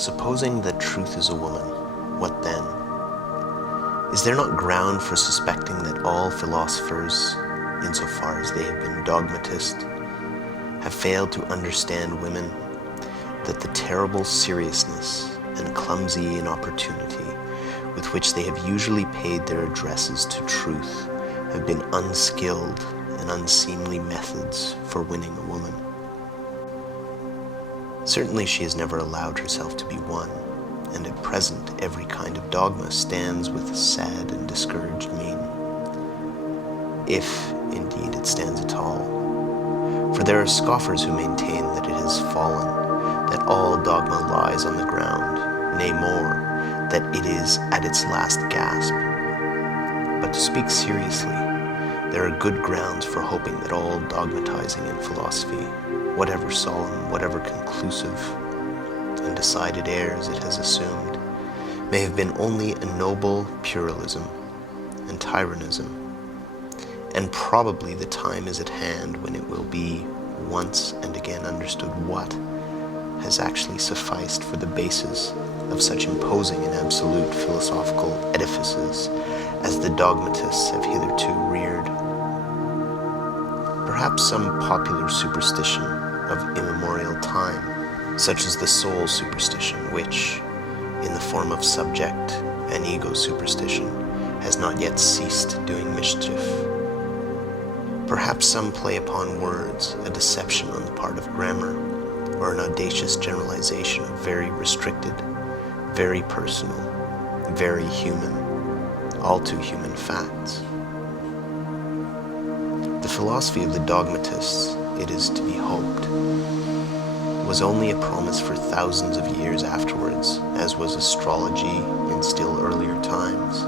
Supposing that truth is a woman, what then? Is there not ground for suspecting that all philosophers, insofar as they have been dogmatist, have failed to understand women, that the terrible seriousness and clumsy inopportunity with which they have usually paid their addresses to truth have been unskilled and unseemly methods for winning a woman? Certainly she has never allowed herself to be won, and at present every kind of dogma stands with a sad and discouraged mien. If, indeed, it stands at all. For there are scoffers who maintain that it has fallen, that all dogma lies on the ground, nay more, that it is at its last gasp. But to speak seriously, there are good grounds for hoping that all dogmatizing in philosophy, whatever solemn, whatever conclusive and decided airs it has assumed, may have been only a noble puerilism and tyrannism, and probably the time is at hand when it will be once and again understood what has actually sufficed for the basis of such imposing and absolute philosophical edifices as the dogmatists have hitherto reared. Perhaps some popular superstition of immemorial time, such as the soul superstition, which, in the form of subject and ego superstition, has not yet ceased doing mischief. Perhaps some play upon words, a deception on the part of grammar, or an audacious generalization of very restricted, very personal, very human, all too human facts. The philosophy of the dogmatists, it is to be hoped, was only a promise for thousands of years afterwards, as was astrology in still earlier times,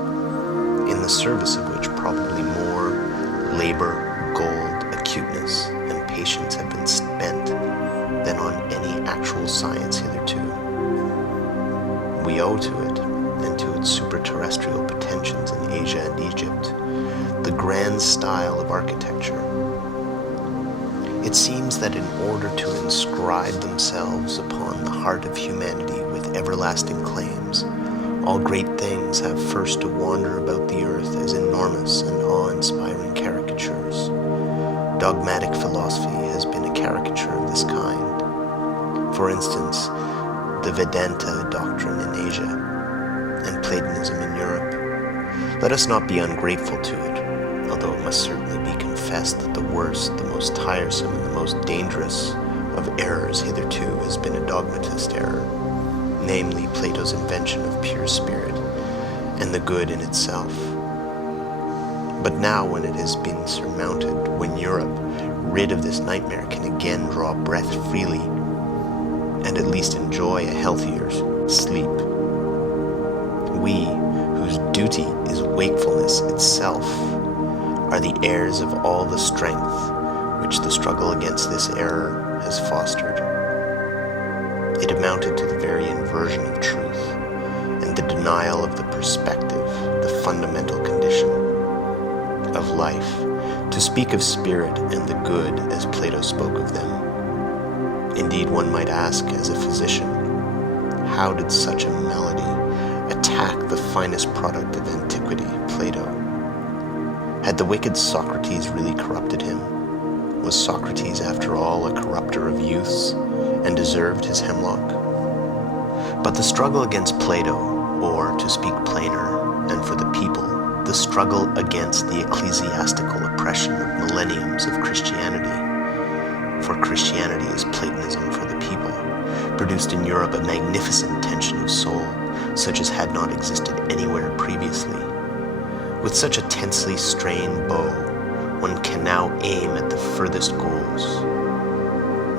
in the service of which probably more labor, gold, acuteness, and patience have been spent than on any actual science hitherto. We owe to it, and to its superterrestrial pretensions in Asia and Egypt, the grand style of architecture. It seems that in order to inscribe themselves upon the heart of humanity with everlasting claims, all great things have first to wander about the earth as enormous and awe-inspiring caricatures. Dogmatic philosophy has been a caricature of this kind. For instance, the Vedanta doctrine in Asia and Platonism in Europe. Let us not be ungrateful to it, although it must certainly be confessed that the worst, the most tiresome, and the most dangerous of errors hitherto has been a dogmatist error, namely Plato's invention of pure spirit and the good in itself. But now, when it has been surmounted, when Europe, rid of this nightmare, can again draw breath freely and at least enjoy a healthier sleep, we, whose duty is wakefulness itself, are the heirs of all the strength which the struggle against this error has fostered. It amounted to the very inversion of truth and the denial of the perspective, the fundamental condition of life, to speak of spirit and the good as Plato spoke of them. Indeed, one might ask, as a physician, how did such a malady attack the finest product of antiquity, Plato? Had the wicked Socrates really corrupted him? Was Socrates, after all, a corrupter of youths, and deserved his hemlock? But the struggle against Plato, or, to speak plainer, and for the people, the struggle against the ecclesiastical oppression of millenniums of Christianity, for Christianity is Platonism for the people, produced in Europe a magnificent tension of soul, such as had not existed anywhere previously. With such a tensely strained bow, one can now aim at the furthest goals.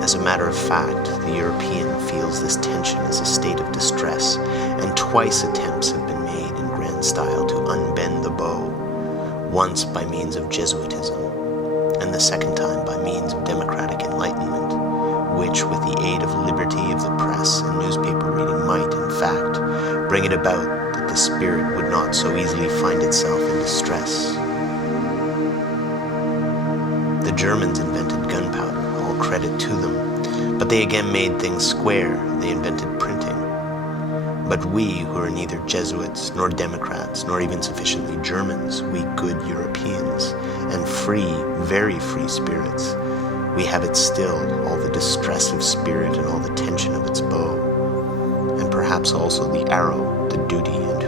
As a matter of fact, the European feels this tension as a state of distress, and twice attempts have been made in grand style to unbend the bow, once by means of Jesuitism, and the second time by means of democratic enlightenment, which, with the aid of liberty of the press and newspaper reading, might, in fact, bring it about that the spirit would not so easily find itself in distress. The Germans invented gunpowder, all credit to them, but they again made things square. They invented printing. But we, who are neither Jesuits, nor Democrats, nor even sufficiently Germans, we good Europeans, and free, very free spirits, we have it still, all the distress of spirit and all the tension of its bow, and perhaps also the arrow, the duty and